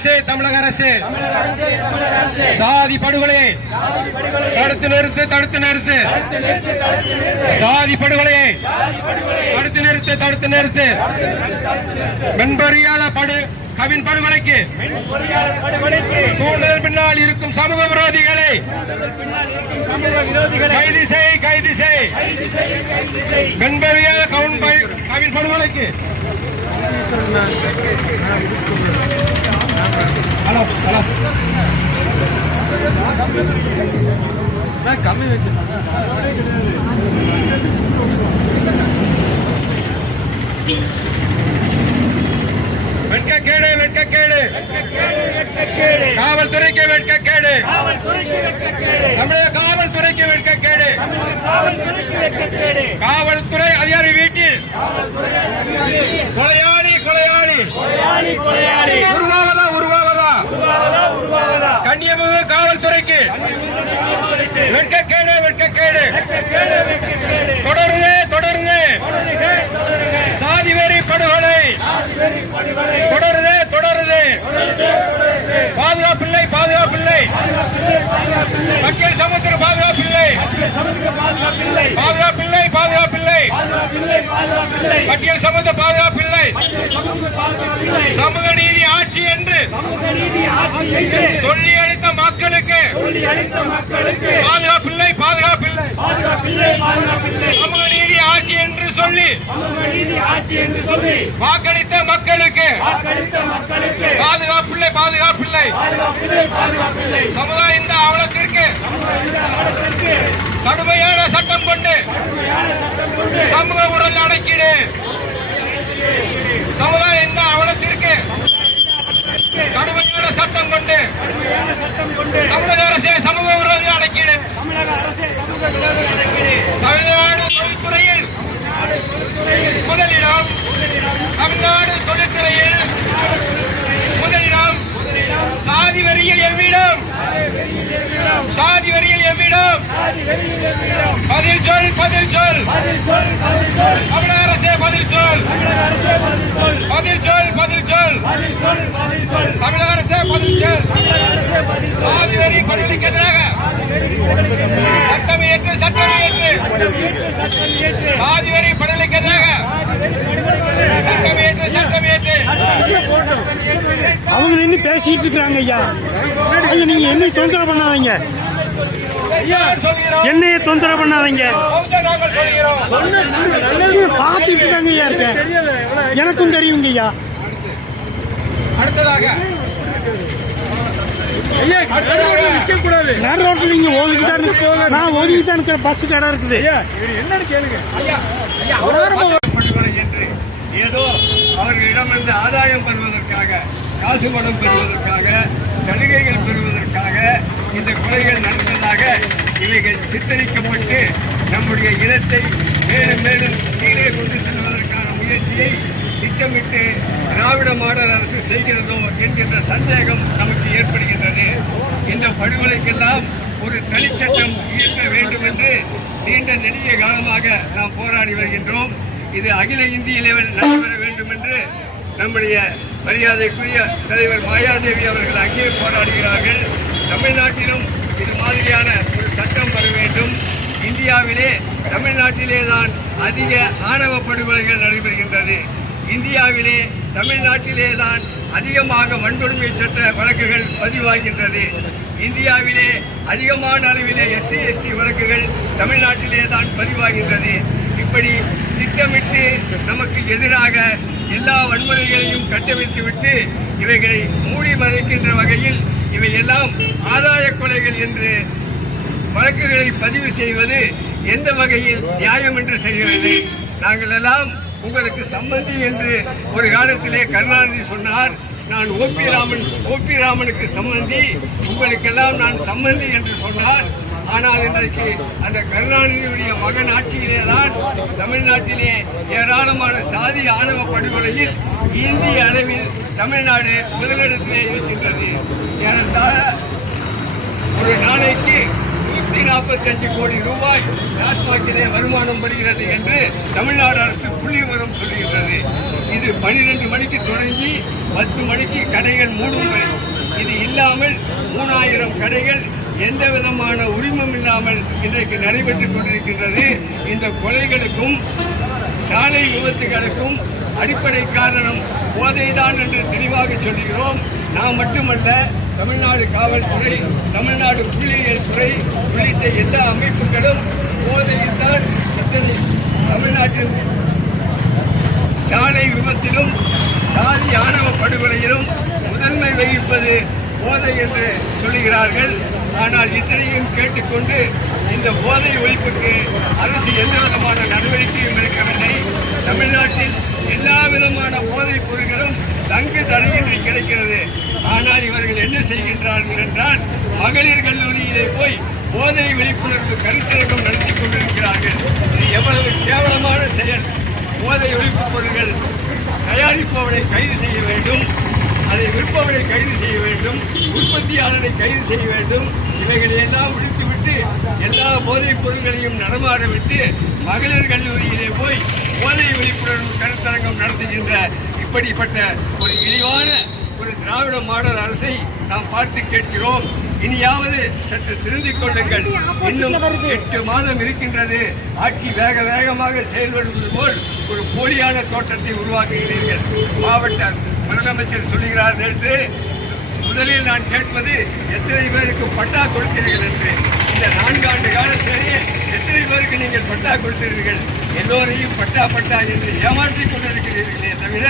அரசு தமிழக அரசு. சாதி படுகொலையை தடுத்து நிறுத்து தடுத்து நிறுத்து. சாதி படுகொலையை தடுத்து நிறுத்து தடுத்து நிறுத்து. மென்பொறியாள படு கவின் படுகொலைக்கு. தூண்டுதல் பின்னால் இருக்கும் சமூக விரோதிகளை. கைது செய் கைது செய் மென்பொறியாள கவின் ப- கவின் படுகொலைக்கு. ஹலோ ஹலோ கம்மி வச்சு வெட்கக்கேடு வெட்கக்கேடு காவல்துறைக்கு வெட்கக்கேடு தமிழக காவல்துறைக்கு வெட்கக்கேடு காவல்துறை அதிகாரி வீட்டில் கொலையாளி கொலையாளி கொலையாளி கொலையாளி உருவாவதா உருவா கன்னியமுக கண்ணியமிகு காவல்துறைக்கு. வெட்கக்கேடு வெட்கக்கேடு. தொடருது தொடருது. சாதி வெறி படுகொலை. தொடருது தொடருது. பாதுகாப்பில்லை மக்கள் சமுத்திர பாதுகாப்பில்லை. பாதுகாப்பில்லை பாதுகாப்பில்லை. பட்டியல் சமூக பாதுகாப்பில்லை. சமூக நீதி ஆட்சி என்று சொல்லி அளித்த மக்களுக்கு பாதுகாப்பில்லை பாதுகாப்பில்லை. சமூக நீதி ஆட்சி என்று சொல்லி வாக்களித்த மக்களுக்கு பாதுகாப்பில்லை பாதுகாப்பில்லை. சமுதாய இந்த அவலத்திற்கு கடுமையான சட்டம் கொண்டு சமூக உடல் அடக்கீடு. சமுதாய இந்த அவலத்திற்கு கடுமையான சட்டம் கொண்டு தமிழக அரசே சமூக விரோத அடக்கீடு. தமிழ்நாடு தொழில்துறையில் முதலிடம் தமிழ்நாடு தொழில்துறையில் முதலிடம் சாதி வரியில் எவ்விடம்? சாதி வரியில் எவ்விடம்? பதில் சொல் பதில் சொல். தமிழக சொல் பதில் சொல் பதில் சொல் தமிழக அரசே பதில் சொல் சாதி வரி படுகொலைக்கு எதிராக சட்டம் இயற்று சட்டம் இயற்று சாதி வரி படுகொலைக்கு எதிராக சட்டம் இயற்று சட்டம் இயற்று அவங்க நின்று பேசிட்டு இருக்கிறாங்க ஐயா. நீங்க என்ன தொந்தரவு பண்ணாதீங்க. என்னைய தொந்தரவு பண்ணாதீங்க. பௌத்த பார்த்துட்டு தாங்க ஐயா இருக்கேன் எனக்கும் தெரியுங்க ஐயா. அடுத்ததாக அடுத்ததாக கூடாது நடு ரோட்டில் நீங்க ஓதிட்டு தான் இருக்கு- நான் ஓதிட்டு தான் இருக்கிற பஸ் இடம் இருக்குது. என்னன்னு கேளுங்க படுகொலை என்று ஏதோ அவர்களிடமிருந்து ஆதாயம் பெறுவதற்காக காசு பணம் பெறுவதற்காக சலுகைகள் பெறுவதற்காக இந்த கொலைகள் நடந்ததாக இவைகள் சித்தரிக்கப்பட்டு நம்முடைய இனத்தை மேலும் மேலும் கீழே கொண்டு செல்வதற்கான முயற்சியை திட்டமிட்டு திராவிட மாடல் அரசு செய்கிறதோ என்கின்ற சந்தேகம் நமக்கு ஏற்படுகின்றது. இந்த படுகொலைக்கெல்லாம் ஒரு தனிச்சட்டம் இயற்ற வேண்டும் என்று நீண்ட நெடிய காலமாக நாம் போராடி வருகின்றோம். இது அகில இந்திய லெவல் நடைபெற வேண்டும் என்று நம்முடைய மரியாதைக்குரிய தலைவர் மாயாதேவி அவர்கள் அங்கே போராடுகிறார்கள். தமிழ்நாட்டிலும் இது மாதிரியான ஒரு சட்டம் வர வேண்டும். இந்தியாவிலே தமிழ்நாட்டிலே தான் அதிக ஆணவ படுகொலைகள் நடைபெறுகின்றது. இந்தியாவிலே தமிழ்நாட்டிலே தான் அதிகமாக வன்கொடுமை சட்ட வழக்குகள் பதிவாகின்றது. இந்தியாவிலே அதிகமான அளவிலே எஸ்சி எஸ்டி வழக்குகள் தமிழ்நாட்டிலே தான் பதிவாகின்றது. இப்படி திட்டமிட்டு நமக்கு எதிராக எல்லா வன்முறைகளையும் கட்டவிழ்த்துவிட்டு இவைகளை மூடி மறைக்கின்ற வகையில் இவையெல்லாம் ஆதாய கொலைகள் என்று வழக்குகளை பதிவு செய்வது எந்த வகையில் நியாயம் என்று செய்கிறது நாங்கள் எல்லாம் உங்களுக்கு சம்பந்தி என்று ஒரு காலத்திலே கருணாநிதி சொன்னார். நான் ஓபி ராமன் ஓபி ராமனுக்கு சம்பந்தி. உங்களுக்கெல்லாம் நான் சம்பந்தி என்று சொன்னார். ஆனால் இன்றைக்கு அந்த கருணாநிதியுடைய மகன் ஆட்சியிலே தான் தமிழ்நாட்டிலே ஏராளமான சாதி ஆணவ படுகொலையில் இந்திய அளவில் தமிழ்நாடு முதலிடத்திலே இருக்கின்றது. ஏறத்தாழ ஒரு நாளைக்கு நூற்றி நாற்பத்தஞ்சு கோடி ரூபாய் டாஸ்மாகிலே வருமானம் வருகிறது என்று தமிழ்நாடு அரசு புள்ளி விவரம் சொல்லுகின்றது இது பன்னிரண்டு மணிக்கு தொடங்கி பத்து மணிக்கு கடைகள் மூடும் இது இல்லாமல் மூணாயிரம் கடைகள் எந்த விதமான உரிமை இல்லாமல் இன்றைக்கு நடைபெற்றுக் கொண்டிருக்கின்றது. இந்த கொலைகளுக்கும் சாலை விபத்துகளுக்கும் அடிப்படை காரணம் போதைதான் என்று தெளிவாக சொல்கிறோம் நாம் மட்டுமல்ல தமிழ்நாடு காவல்துறை தமிழ்நாடு புள்ளியியல் துறை உள்ளிட்ட எல்லா அமைப்புகளும் போதையில்தான் இத்தனை தமிழ்நாட்டில் சாலை விபத்திலும் சாதி ஆணவ படுகொலையிலும் முதன்மை வகிப்பது போதை என்று சொல்லுகிறார்கள். ஆனால் இத்தனையும் கேட்டுக்கொண்டு இந்த போதை ஒழிப்புக்கு அரசு எந்த விதமான நடவடிக்கையும் எடுக்கவில்லை. தமிழ்நாட்டில் எல்லா விதமான போதைப் பொருட்களும் தங்கு தடையின்றி கிடைக்கிறது. ஆனால் இவர்கள் என்ன செய்கின்றார்கள் என்றால் மகளிர் கல்லூரியிலே போய் போதை விழிப்புணர்வு கருத்தரங்கம் நடத்தி கொண்டிருக்கிறார்கள். இது எவ்வளவு கேவலமான செயல். போதை ஒழிப்பு பொருட்கள் தயாரிப்பவனை கைது செய்ய வேண்டும் அதை விற்பவனை கைது செய்ய வேண்டும் உற்பத்தியாளரை கைது செய்ய வேண்டும் இவைகளை எல்லாம் விடுத்துவிட்டு எல்லா போதைப் பொருட்களையும் நடமாட விட்டு மகளிர் கல்லூரியிலே போய் போதை விழிப்புணர்வு கருத்தரங்கம் நடத்துகின்ற இப்படிப்பட்ட ஒரு இழிவான ஒரு திராவிட மாடல் அரசை நாம் பார்த்து கேட்கிறோம். இனியாவது சற்று திருந்திக் கொள்ளுங்கள். இன்னும் எட்டு மாதம் இருக்கின்றது. ஆட்சி வேக வேகமாக செயல்படுவது போல் ஒரு போலியான தோட்டத்தை உருவாக்குகிறீர்கள். மாவட்ட முதலமைச்சர் சொல்லுகிறார் நேற்று முதலில் நான் கேட்பது எத்தனை பேருக்கு பட்டா கொடுத்தீர்கள் என்று. இந்த நான்காண்டு காலத்திலேயே எத்தனை பேருக்கு நீங்கள் பட்டா கொடுத்தீர்கள்? எல்லோரையும் பட்டா பட்டா என்று ஏமாற்றிக் கொண்டிருக்கிறீர்களே தவிர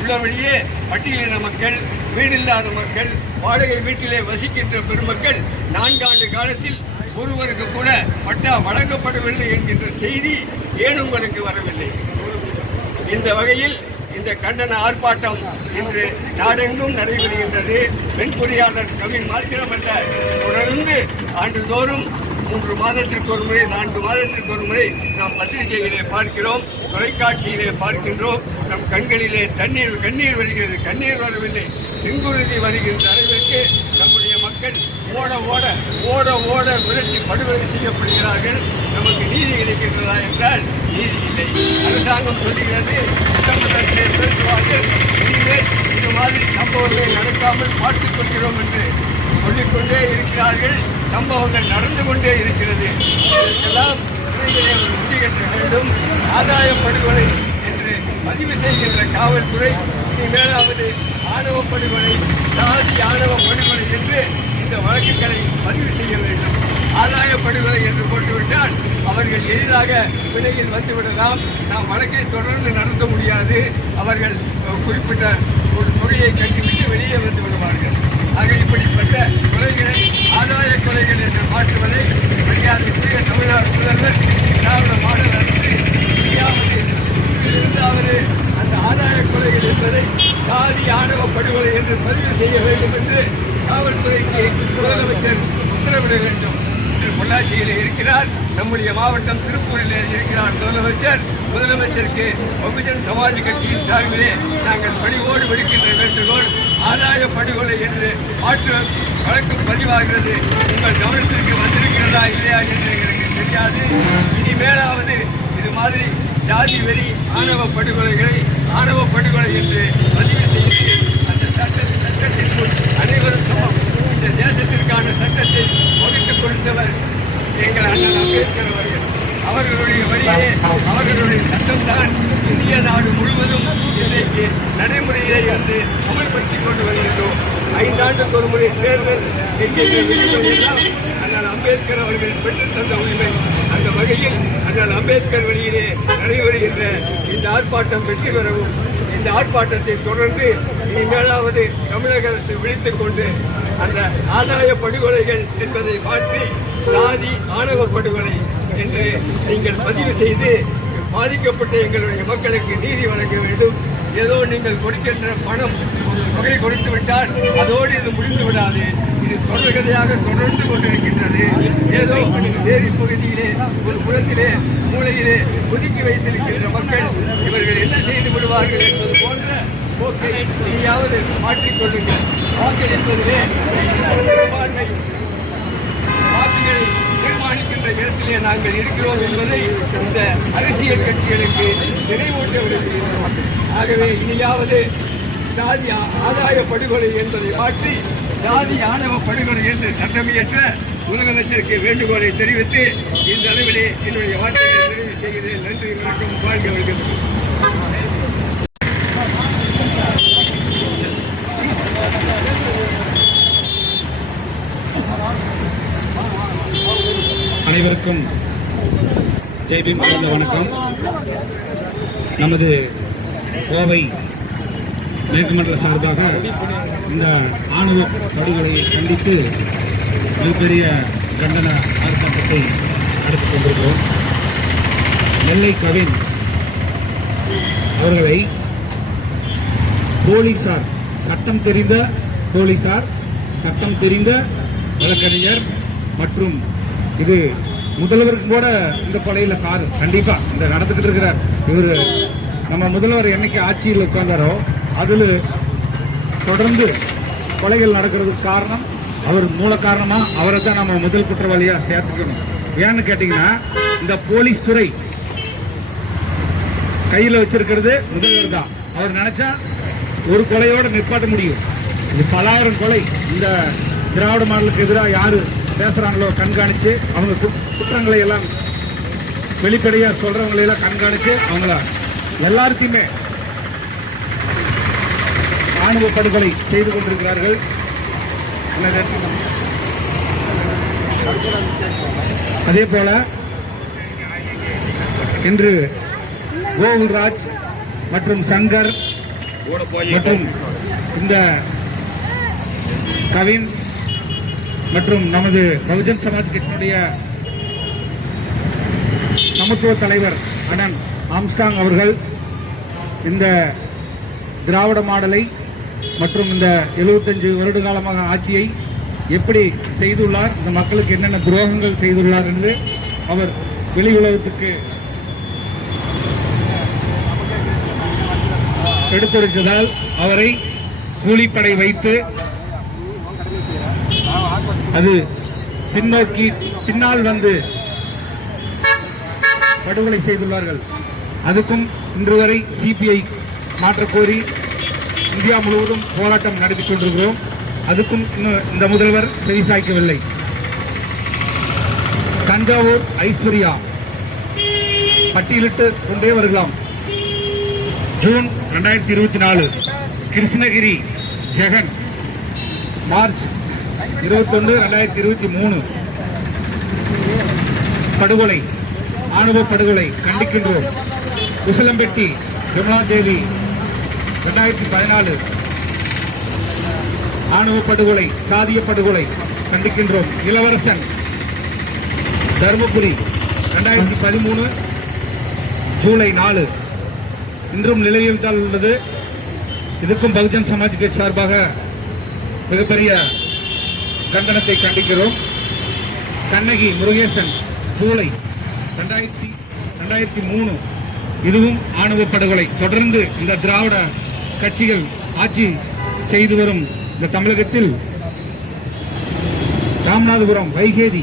உள்ளபடியே பட்டியலின மக்கள் வீடில்லாத மக்கள் வாடகை வீட்டிலே வசிக்கின்ற பெருமக்கள் நான்காண்டு காலத்தில் ஒருவருக்கு கூட பட்டா வழங்கப்படவில்லை என்கின்ற செய்தி ஏன் உங்களுக்கு வரவில்லை? இந்த வகையில் இந்த கண்டன ஆர்ப்பாட்டம் இன்று நாடெங்கும் நடைபெறுகின்றது. பெண்குடியாளர் கவின் மாத்திரமல்ல தொடர்ந்து ஆண்டுதோறும் மூன்று மாதத்திற்கு ஒரு முறை நான்கு மாதத்திற்கு ஒரு முறை நாம் பத்திரிகையிலே பார்க்கிறோம் தொலைக்காட்சியிலே பார்க்கின்றோம். நம் கண்களிலே தண்ணீர் கண்ணீர் வருகிறது. கண்ணீர் வரவில்லை. செங்குருதி வருகின்ற அளவிற்கு நம்முடைய மக்கள் ஓட ஓட ஓட ஓட விரட்டி படுகொலை செய்யப்படுகிறார்கள். நமக்கு நீதி கிடைக்கின்றதா என்றால் நீதி இல்லை. அரசாங்கம் சொல்லுகிறது சட்டமன்றத்திலே பேசுவார்கள். இனிமேல் இது மாதிரி சம்பவங்களை நடக்காமல் பார்த்துக் கொள்கிறோம் என்று சொல்லிக்கொண்டே இருக்கிறார்கள். சம்பவங்கள் நடந்து கொண்டே இருக்கிறது. இதற்கெல்லாம் விரைவிலே வேண்டும். ஆதாய படுகொலை என்று பதிவு செய்கின்ற காவல்துறை இனிமேலாவது ஆணவ படுகொலை சாதி ஆணவ படுகொலை என்று இந்த வழக்குகளை பதிவு செய்ய வேண்டும். ஆதாய படுகொலை என்று போட்டுவிட்டால் அவர்கள் எளிதாக பிணையில் வந்துவிடலாம். நாம் வழக்கை தொடர்ந்து நடத்த முடியாது. அவர்கள் குறிப்பிட்ட ஒரு முறையை கட்டிவிட்டு வெளியே வந்து விடுவார்கள். ஆக இப்படிப்பட்ட கொலைகளை ஆதாய கொலைகள் என்று மாற்றுவதை மரியாதைக்குரிய தமிழ்நாடு முதல்வர் திராவிட மாடல் அரசு இருந்தாவது அந்த ஆதாய கொலைகள் என்பதை சாதி ஆணவ படுகொலை என்று பதிவு செய்ய வேண்டும் என்று காவல்துறைக்கு முதலமைச்சர் உத்தரவிட வேண்டும். இன்று பொள்ளாச்சியிலே இருக்கிறார் நம்முடைய மாவட்டம் திருப்பூரிலே இருக்கிறார் முதலமைச்சர். முதலமைச்சருக்கு பகுஜன் சமாஜ் கட்சியின் சார்பிலே நாங்கள் பணிவோடு விடுக்கின்ற வேண்டுகோள் ஆதாய படுகொலை என்று மாற்று வழக்கு பதிவாகிறது. உங்கள் கவனத்திற்கு வந்திருக்கிறதா இல்லையா என்று எங்களுக்கு தெரியாது. இனிமேலாவது இது மாதிரி ஜாதி வெறி ஆணவ படுகொலைகளை ஆணவ படுகொலை என்று பதிவு செய்து அந்த சட்ட சட்டத்தின் முன் அனைவரும் சமம். இந்த தேசத்திற்கான சட்டத்தை வகுத்துக் கொடுத்தவர் எங்கள் அண்ணன் அம்பேத்கர் அவர்கள். அவர்களுடைய வழியே அவர்களுடைய சட்டம்தான் இந்திய நாடு முழுவதும் இன்றைக்கு நடைமுறையிலே வந்து அமல்படுத்திக் கொண்டு வருகின்றோம். ஐந்தாண்டுக்கு ஒரு முறை தேர்தல் அண்ணல் அம்பேத்கர் அவர்கள் பெற்றுத் தந்த உரிமை. அந்த வகையில் அண்ணல் அம்பேத்கர் வழியிலே நடைபெறுகின்ற இந்த ஆர்ப்பாட்டம் வெற்றி பெறவும் இந்த ஆர்ப்பாட்டத்தை தொடர்ந்து இனிமேலாவது தமிழக அரசு விழித்துக் கொண்டு அந்த ஆதாய படுகொலைகள் என்பதை மாற்றி சாதி ஆணவ படுகொலை என்று நீங்கள் பதிவு செய்து பாதிக்கப்பட்ட எங்களுடைய மக்களுக்கு நீதி வழங்க வேண்டும். ஏதோ நீங்கள் கொடுக்கின்ற பணம் தொகை கொடுத்து விட்டால் அதோடு இது முடிந்து விடாது. இது தொடர்கதையாக தொடர்ந்து கொண்டிருக்கின்றது. ஏதோ சேரி பகுதியிலே ஒரு புறத்திலே மூளையிலே ஒதுக்கி வைத்திருக்கின்ற மக்கள் இவர்கள் என்ன செய்து விடுவார்கள் என்பது போன்ற போக்கை நீயாவது மாற்றிக்கொள்ளுங்கள் வாக்களிப்பதிலே பெரும்பான்மை வாக்குகளை தீர்மானிக்கின்ற இடத்திலே நாங்கள் இருக்கிறோம் என்பதை இந்த அரசியல் கட்சிகளுக்கு நினைவூட்ட விரும்புகிறோம் ஆகவே இனியாவது சாதி ஆதாய படுகொலை என்பதை மாற்றி சாதி ஆணவ படுகொலை என்று சட்டமியற்ற முதலமைச்சருக்கு வேண்டுகோளை தெரிவித்து இந்த அளவிலே என்னுடைய வாழ்க்கையை நிறைவு செய்கிறேன். நன்றி வணக்கம். வாழ்க வணக்கம் அனைவருக்கும் ஜெய்பி கலந்த வணக்கம். நமது கோவை மேற்கு சார்பாக இந்த ஆணவ படுகொலையை கண்டித்து மிகப்பெரிய கண்டன ஆர்ப்பாட்டத்தை நடத்தி கொண்டிருக்கிறோம். நெல்லை கவின் அவர்களை போலீசார் சட்டம் தெரிந்த போலீசார் சட்டம் தெரிந்த வழக்கறிஞர் மற்றும் இது முதல்வருக்கு கூட இந்த கொலையில சார் கண்டிப்பா இந்த நடந்துகிட்டு இருக்கிறார். இவரு நம்ம முதல்வர் என்னைக்கு ஆட்சியில் உட்கார்ந்தாரோ அதில் தொடர்ந்து கொலைகள் நடக்கிறதுக்கு காரணம் அவர் மூல காரணமாக அவரை தான் நம்ம முதல் குற்றவாளியாக சேர்த்துக்கணும். ஏன்னு கேட்டீங்கன்னா இந்த போலீஸ் துறை கையில் வச்சிருக்கிறது முதல்வர் தான். அவர் நினைச்சா ஒரு கொலையோடு நிப்பாட்ட முடியும். இது பலாயிரம் கொலை. இந்த திராவிட மாடலுக்கு எதிராக யார் பேசுகிறாங்களோ கண்காணித்து அவங்க குற்றங்களை எல்லாம் வெளிப்படையாக சொல்கிறவங்களையெல்லாம் கண்காணித்து அவங்கள எல்லாருக்குமே ராணுவ படுகொலை செய்து கொண்டிருக்கிறார்கள். அதே போல இன்று கோகுல்ராஜ் மற்றும் சங்கர் மற்றும் இந்த கவின் மற்றும் நமது பகுஜன் சமாஜ் கட்சியினுடைய சமத்துவ தலைவர் அண்ணன் ஆம்ஸ்டாங் அவர்கள் இந்த திராவிட மாடலை மற்றும் இந்த 75 வருட காலமாக ஆட்சியை எப்படி செய்துள்ளார் இந்த மக்களுக்கு என்னென்ன துரோகங்கள் செய்துள்ளார் என்று அவர் வெளி உலகத்துக்கு எடுத்துரைத்ததால் அவரை கூலிப்படை வைத்து அது பின்னோக்கி பின்னால் வந்து படுகொலை செய்துள்ளார்கள். அதுக்கும் இன்று வரை சிபிஐ மாற்றக்கோரி இந்தியா முழுவதும் போராட்டம் நடத்தி கொண்டிருக்கிறோம். அதுக்கும் இன்னும் இந்த முதல்வர் செவிசாய்க்கவில்லை தஞ்சாவூர் ஐஸ்வர்யா பட்டியலிட்டு கொண்டே வருகலாம். ஜூன் ரெண்டாயிரத்தி இருபத்தி நாலு கிருஷ்ணகிரி ஜெகன். மார்ச் இருபத்தொன்று ரெண்டாயிரத்தி இருபத்தி மூணு. படுகொலை ஆணவ படுகொலை கண்டிக்கின்றோம். குசலம்பெட்டி விமலா தேவி ரெண்டாயிரத்தி பதினாலு ஆணவ படுகொலை சாதிய படுகொலை கண்டிக்கின்றோம் இளவரசன் தருமபுரி ரெண்டாயிரத்தி பதிமூணு ஜூலை நாலு. இன்றும் நிலையில் தான் உள்ளது. இதுக்கும் பகுஜன் சமாஜ் கட்சி சார்பாக மிகப்பெரிய கண்டனத்தை கண்டிக்கிறோம். கண்ணகி முருகேசன் ஜூலை ரெண்டாயிரத்தி ரெண்டாயிரத்தி மூணு. இதுவும் ஆணவ படுகொலை. தொடர்ந்து இந்த திராவிட கட்சிகள் ஆட்சி செய்து வரும் இந்த தமிழகத்தில் ராமநாதபுரம் வைகேதி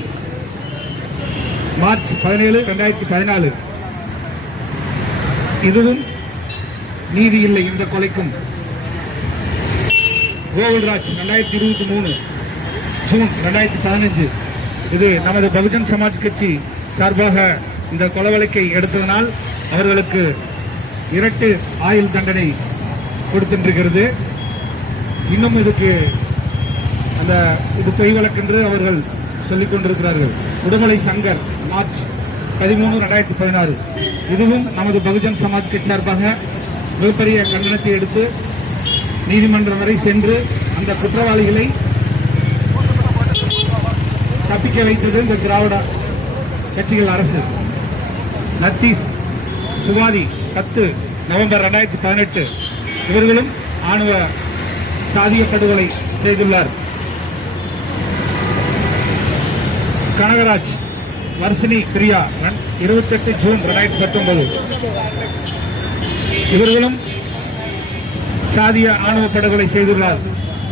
மார்ச் பதினேழு ரெண்டாயிரத்தி பதினாலு. இதுவும் நீதி இல்லை இந்த கொலைக்கும். கோகுல்ராஜ் ரெண்டாயிரத்தி இருபத்தி மூணு ஜூன் ரெண்டாயிரத்தி பதினஞ்சு. இது நமது பகுஜன் சமாஜ் கட்சி சார்பாக இந்த கொலை வழக்கை எடுத்ததனால் அவர்களுக்கு இரட்டு ஆயுள் தண்டனை கொடுத்திருக்கிறது இன்னும் இதுக்கு அந்த இது பொய் வழக்கென்று அவர்கள் சொல்லிக் கொண்டிருக்கிறார்கள். உடுமலை சங்கர் மார்ச் பதிமூணு ரெண்டாயிரத்தி பதினாறு. இதுவும் நமது பகுஜன் சமாஜ் கட்சி சார்பாக மிகப்பெரிய கண்டனத்தை எடுத்து நீதிமன்றம் வரை சென்று அந்த குற்றவாளிகளை தப்பிக்க வைத்தது இந்த திராவிட கட்சிகள் அரசு. நத்தீஸ் சுவாதி பத்து நவம்பர் ரெண்டாயிரத்தி பதினெட்டு இவர்களும் ஆணவ சாதிய படுகொலை செய்துள்ளார். கனகராஜ் வர்சினி பிரியா இருபத்தெட்டு ஜூன் ரெண்டாயிரத்தி பத்தொன்பது. இவர்களும் சாதிய ஆணவ படுகொலை செய்துள்ளார்.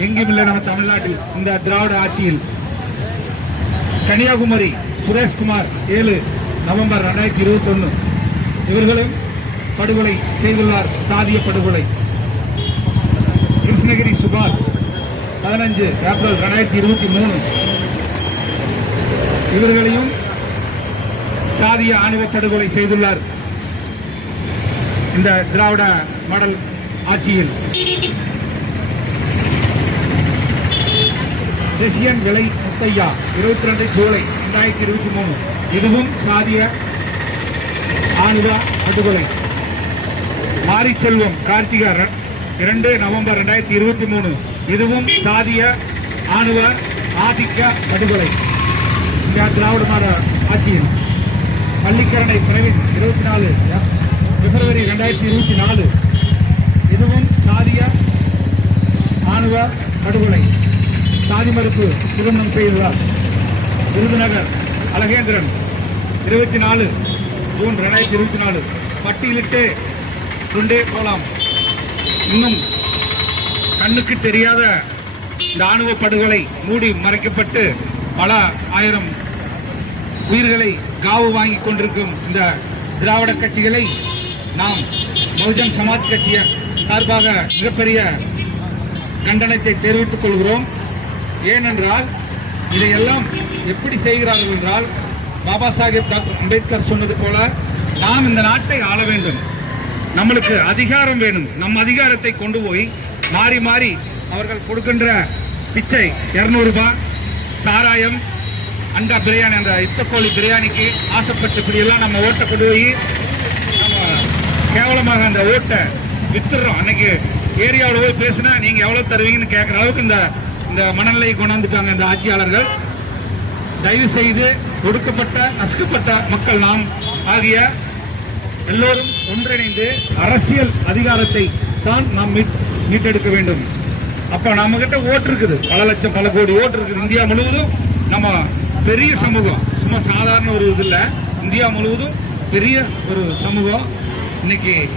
எங்கும் இல்லை நம்ம தமிழ்நாட்டில் இந்த திராவிட ஆட்சியில். கன்னியாகுமரி சுரேஷ்குமார் ஏழு நவம்பர் ரெண்டாயிரத்தி இருபத்தி ஒன்று இவர்களும் படுகொலை செய்துள்ளார் சாதிய படுகொலை. கிருஷ்ணகிரி சுபாஷ் பதினஞ்சு ஏப்ரல் ரெண்டாயிரத்தி இருபத்தி மூணு. இவர்களையும் சாதிய ஆணவ படுகொலை செய்துள்ளார். இந்த திராவிட மாடல் ஆட்சியில். தேசியன் விலை முத்தையா இருபத்தி ரெண்டு ஜூலை ரெண்டாயிரத்தி இருபத்தி மூணு. இதுவும் சாதிய ஆணுவ படுகொலை மாரிச்செல்வம் கார்த்திகா இரண்டு நவம்பர் ரெண்டாயிரத்தி இருபத்தி மூணு. இதுவும் சாதிய ஆணுவ ஆதிக்க படுகொலை. இந்த திராவிட மாட ஆட்சியில் பள்ளிக்கரணை பிரவீன் இருபத்தி நாலு பிப்ரவரி ரெண்டாயிரத்தி இருபத்தி நாலு. இதுவும் சாதிய ஆணுவ படுகொலை. சாதி மறுப்பு திருமணம் செய்துள்ளார் விருதுநகர் அழகேந்திரன் இருபத்தி நாலு ஜூன் ரெண்டாயிரத்தி இருபத்தி நாலு. பட்டியலிட்டு கொண்டே போலாம். இன்னும் கண்ணுக்கு தெரியாத இந்த படுகொலை மூடி மறைக்கப்பட்டு பல ஆயிரம் உயிர்களை காவு வாங்கி கொண்டிருக்கும் இந்த திராவிட கட்சிகளை நாம் பகுஜன் சமாஜ் கட்சிய சார்பாக மிகப்பெரிய கண்டனத்தை தெரிவித்துக் கொள்கிறோம். ஏனென்றால் இதையெல்லாம் எப்படி செய்கிறார்கள் என்றால் பாபா சாஹேப் டாக்டர் அம்பேத்கர் சொன்னது போல நாம் இந்த நாட்டை ஆள வேண்டும். நம்மளுக்கு அதிகாரம் வேணும். நம் அதிகாரத்தை கொண்டு போய் மாறி மாறி அவர்கள் கொடுக்கின்ற பிச்சை இருநூறு ரூபாய் சாராயம் அண்டா பிரியாணி அந்த இத்தக்கோழி பிரியாணிக்கு ஆசைப்பட்டு இப்படியெல்லாம் நம்ம ஓட்டை கொண்டு போய் நம்ம கேவலமாக அந்த ஓட்டை வித்துடுறோம். அன்னைக்கு ஏரியாவில் போய் பேசினா நீங்க எவ்வளவு தருவீங்கன்னு கேட்குற அளவுக்கு இந்த இந்த மனநிலையை கொண்டாந்துட்டாங்க இந்த ஆட்சியாளர்கள். தயவு செய்து ஒடுக்கப்பட்ட நசுக்கப்பட்ட மக்கள் நாம் ஆகிய எல்லோரும் ஒன்றிணைந்து அரசியல் அதிகாரத்தை தான் நாம் மீட்- மீட்டெடுக்க வேண்டும். அப்ப நம்ம கிட்ட ஓட்டு இருக்குது. பல லட்சம் பல கோடி ஓட்டு இருக்குது. இந்தியா முழுவதும் நம்ம பெரிய சமூகம் சும்மா சாதாரண ஒரு இது இல்ல இந்தியா முழுவதும் பெரிய ஒரு சமூகம். இன்னைக்கு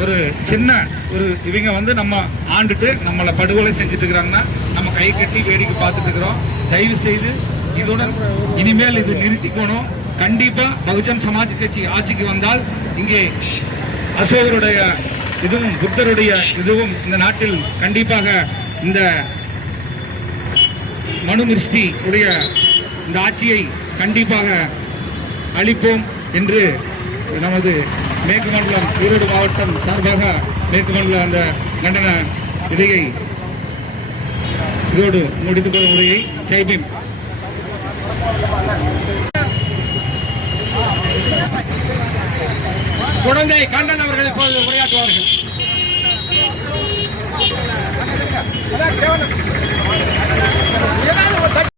ஒரு சின்ன ஒரு இவங்க வந்து நம்ம ஆண்டுட்டு நம்மளை படுகொலை செஞ்சுட்டு இருக்கிறாங்கன்னா நம்ம கை கட்டி வேடிக்கை பார்த்துட்டு இருக்கிறோம் தயவு செய்து இதோட இனிமேல் இது நிறுத்திக்கணும். கண்டிப்பா பகுஜன் சமாஜ் கட்சி ஆட்சிக்கு வந்தால் இங்கே அசோகருடைய இதுவும் புத்தருடைய இதுவும் இந்த நாட்டில் கண்டிப்பாக இந்த மனுமிருஷ்டி உடைய இந்த ஆட்சியை கண்டிப்பாக அளிப்போம் என்று நமது மேற்கு மண்டலம் ஈரோடு மாவட்டம் சார்பாக மேற்கு மண்டல அந்த கண்டன இடையை இதோடு முடித்துக் கொள்ளும் முறையை ஜெய்பீம் குழந்தை கண்டன் அவர்கள் இப்போது உரையாற்றுவார்கள். அதான் கேவலம்.